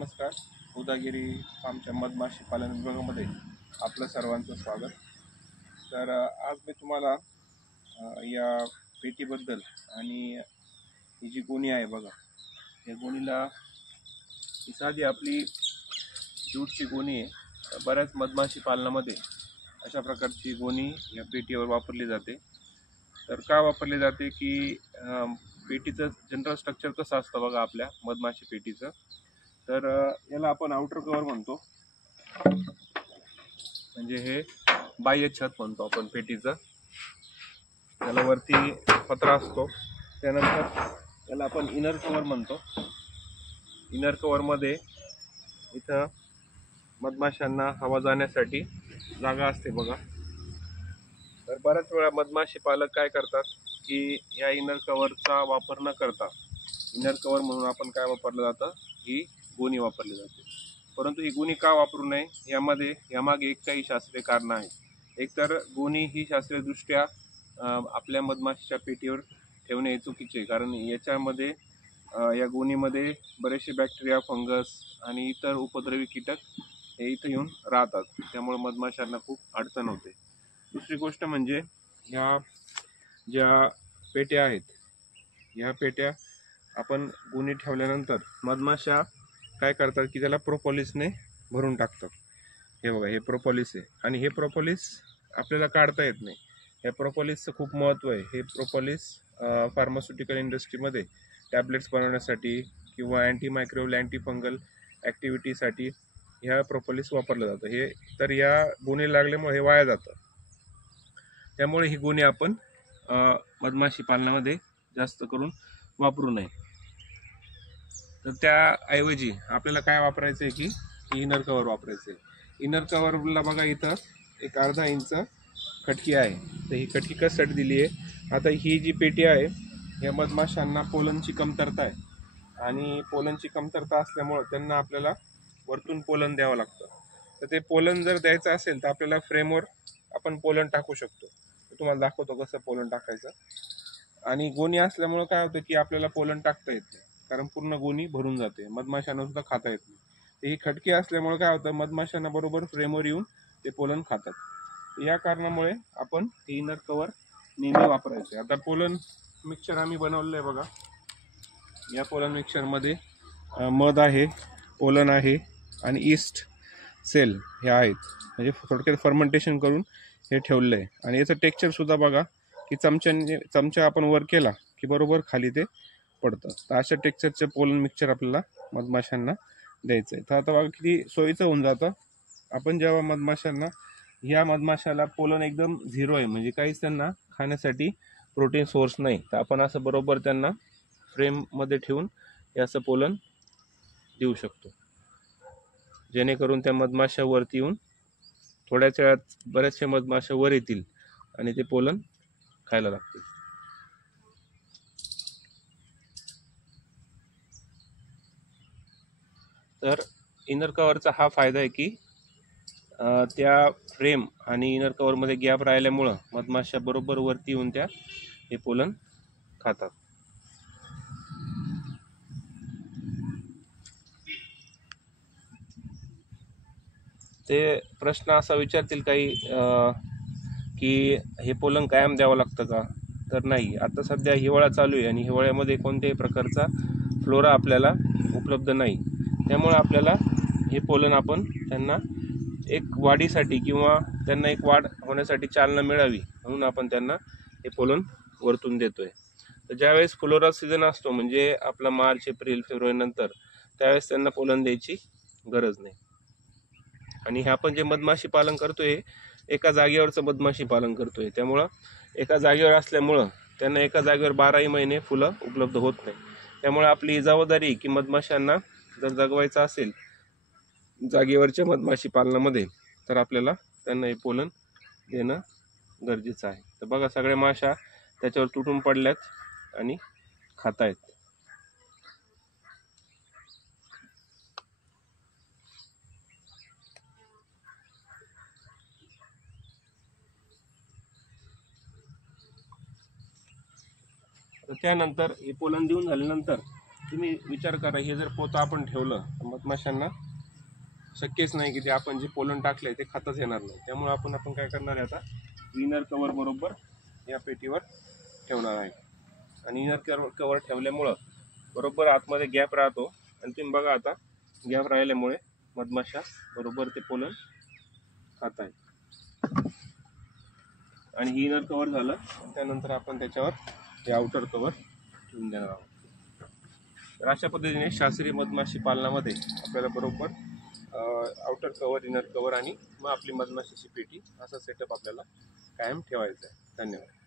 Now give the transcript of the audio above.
नमस्कार. उदागिरी फार्मच्या मधमाशी पालन विभागामध्ये आपलं सर्वांचं स्वागत. तर आज मी तुम्हाला या पेटीबद्दल आणि ही जी गोणी आहे बघा, या गोणीला ही साधी आपली ज्यूटची गोणी आहे. बऱ्याच मधमाशी पालनामध्ये अशा प्रकारची गोणी या पेटीवर वापरली जाते. तर का वापरली जाते की पेटीचं जनरल स्ट्रक्चर कसं असतं बघा आपल्या मधमाशी पेटीचं. तर याला आपण आउटर कव्हर म्हणतो, म्हणजे हे बाह्य छत म्हणतो आपण पेटीचं. त्याला वरती पत्रा असतो. त्यानंतर याला आपण इनर कव्हर म्हणतो. इनर कव्हरमध्ये इथं मधमाशांना हवा जाण्यासाठी जागा असते बघा. तर बऱ्याच वेळा मधमाशी पालक काय करतात की या इनर कव्हरचा वापर न करता इनर कव्हर म्हणून आपण काय वापरलं जातं, ही गोणी वापरली जाते. परंतु ही गोणी का वापरू नये यामागे एक काही शास्त्रीय कारण आहे. एकतर गोणी ही शास्त्रीयदृष्ट्या आपल्या मधमाशीच्या पेटीवर ठेवणे चुकीचे आहे, कारण याच्यामध्ये या गोणीमध्ये बरेचसे बॅक्टेरिया, फंगस आणि इतर उपद्रवी कीटक हे इथं येऊन राहतात. त्यामुळे मधमाशांना खूप अडचण होते. दुसरी गोष्ट म्हणजे ह्या ज्या पेट्या आहेत, ह्या पेट्या आपण गोणी ठेवल्यानंतर मधमाशा काय करतात की त्याला प्रोपोलिसने भरून टाकतात. हे बघा, हे प्रोपोलिस आहे आणि हे प्रोपोलिस आपल्याला काढता येत नाही. या प्रोपोलिसचं खूप महत्त्व आहे. हे प्रोपोलिस फार्मास्युटिकल इंडस्ट्रीमध्ये टॅबलेट्स बनवण्यासाठी किंवा अँटीमायक्रोबियल, अँटीफंगल ॲक्टिव्हिटीसाठी ह्या प्रोपोलिस वापरलं जातं. हे तर या गोणी लागल्यामुळे हे वाया जातं. त्यामुळे ही गोणी आपण मधमाशी पालनामध्ये जास्त करून वापरू नये. तर त्याऐवजी आपल्याला काय वापरायचं आहे की इनर कव्हर वापरायचं आहे. इनर कव्हरला बघा, इथं एक अर्धा इंच खटकी आहे. तर ही खटकी कशासाठी दिली आहे, आता ही जी पेटी आहे या मधमाशांना पोलनची कमतरता आहे आणि पोलनची कमतरता असल्यामुळं त्यांना आपल्याला वरतून पोलन द्यावं लागतं. तर ते पोलन जर द्यायचं असेल तर आपल्याला फ्रेमवर आपण पोलन टाकू शकतो. तुम्हाला दाखवतो कसं पोलन टाकायचं. आणि गोणी असल्यामुळं काय होतं की आपल्याला पोलन टाकता येत नाही, कारण पूर्ण गोणी भरून जाते, मधमाशांना सुद्धा खाता येत नाही. तर ही खटकी असल्यामुळे काय होतं, मधमाशांना बरोबर फ्रेमवर येऊन ते पोलन खातात. या कारणामुळे आपण हे इनर कव्हर नेहमी वापरायचे. आता पोलन मिक्सचर आम्ही बनवलेलं आहे बघा. या पोलन मिक्सचरमध्ये मध आहे, पोलन आहे आणि ईस्ट सेल हे आहेत. म्हणजे थोडक्यात फर्मेंटेशन करून हे ठेवलं आहे. आणि याचं टेक्स्चर सुद्धा बघा की चमचा आपण वर केला की बरोबर खाली ते पडतं. तर अशा टेक्स्चरचे पोलन मिक्सचर आपल्याला मधमाशांना द्यायचं आहे. तर आता बघा किती सोयीचं होऊन जातं. आपण जेव्हा मधमाशांना, ह्या मधमाशाला पोलन एकदम झिरो आहे, म्हणजे काहीच त्यांना खाण्यासाठी प्रोटीन सोर्स नाही, तर आपण असं बरोबर त्यांना फ्रेममध्ये ठेवून हे असं पोलन देऊ शकतो, जेणेकरून त्या मधमाशा वरती येऊन थोड्याच वेळात बऱ्याचशा मधमाशा वर येतील आणि ते पोलन खायला लागतील. तर इनर कव्हरचा हा फायदा आहे की त्या फ्रेम आणि इनर कव्हरमध्ये गॅप राहिल्यामुळं मधमाशा बरोबर वरती येऊन त्या हे पोलन खातात. ते प्रश्न असा विचारतील काही की हे पोलन कायम द्यावं लागतं का? तर नाही. आता सध्या हिवाळा चालू आहे आणि हिवाळ्यामध्ये कोणत्याही प्रकारचा फ्लोरा आपल्याला उपलब्ध नाही. त्यामुळे आपल्याला हे पोलन आपण त्यांना एक वाढीसाठी किंवा त्यांना एक वाढ होण्यासाठी चालना मिळावी म्हणून आपण त्यांना हे पोलन वरतून देतोय. तर ज्यावेळेस फ्लोरा सीझन असतो, म्हणजे आपला मार्च, एप्रिल, फेब्रुवारी नंतर, त्यावेळेस त्यांना पोलन द्यायची गरज नाही. आणि हे आपण जे मधमाशी पालन करतोय, एका जागेवरचं मधमाशी पालन करतोय, त्यामुळं एका जागेवर असल्यामुळं त्यांना एका जागेवर 12ही महिने फुलं उपलब्ध होत नाही. त्यामुळे आपली ही जबाबदारी की मधमाशांना जर जगवायचं असेल जागेवरच्या मधमाशी पालनामध्ये, तर आपल्याला त्यांना हे पोलन देणं गरजेचं आहे. तर बघा, सगळ्या माशा त्याच्यावर तुटून पडल्यात आणि खातायत. तर त्यानंतर हे पोलन देऊन झाल्यानंतर तुम्ही विचार करा, हे जर पोतं आपण ठेवलं तर मधमाशांना शक्यच नाही की ते आपण जे पोलन टाकलंय ते खाताच येणार नाही. त्यामुळे आपण काय करणार आहे, आता इनर कवर बरोबर या पेटीवर ठेवणार आहे. आणि इनर कवर ठेवल्यामुळं बरोबर आतमध्ये गॅप राहतो. आणि तुम्ही बघा, आता गॅप राहिल्यामुळे मधमाशा बरोबर ते पोलन खात आहे. आणि ही इनर कवर झालं, त्यानंतर आपण त्याच्यावर हे आउटर कवर ठेवून देणार आहोत. तर अशा पद्धतीने शास्त्रीय मधमाशी पालनामध्ये आपल्याला बरोबर आउटर कवर, इनर कवर आणि मग आपली मधमाशीची पेटी असा सेटअप आपल्याला कायम ठेवायचा आहे. धन्यवाद.